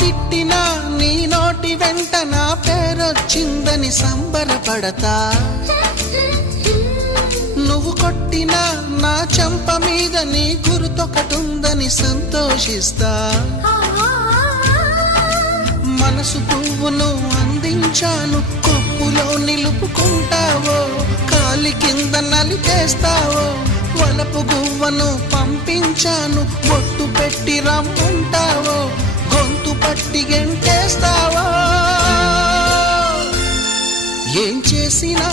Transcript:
తిట్టినా నీ నోటి వెంట నా పేరొచ్చిందని సంబరపడతా, నువ్వు కొట్టినా నా చెంప మీద నీ గుర్తొకటుందని సంతోషిస్తా. మనసు పువ్వును అందించాను, కొప్పులో నిలుపుకుంటావో, కాలి కింద నలిపేస్తావో. వలపు గువ్వను పంపించాను, బొట్టు పెట్టి రమ్మంటావో, గొంతు పట్టి గెంటేస్తావో. ఏం చేసినా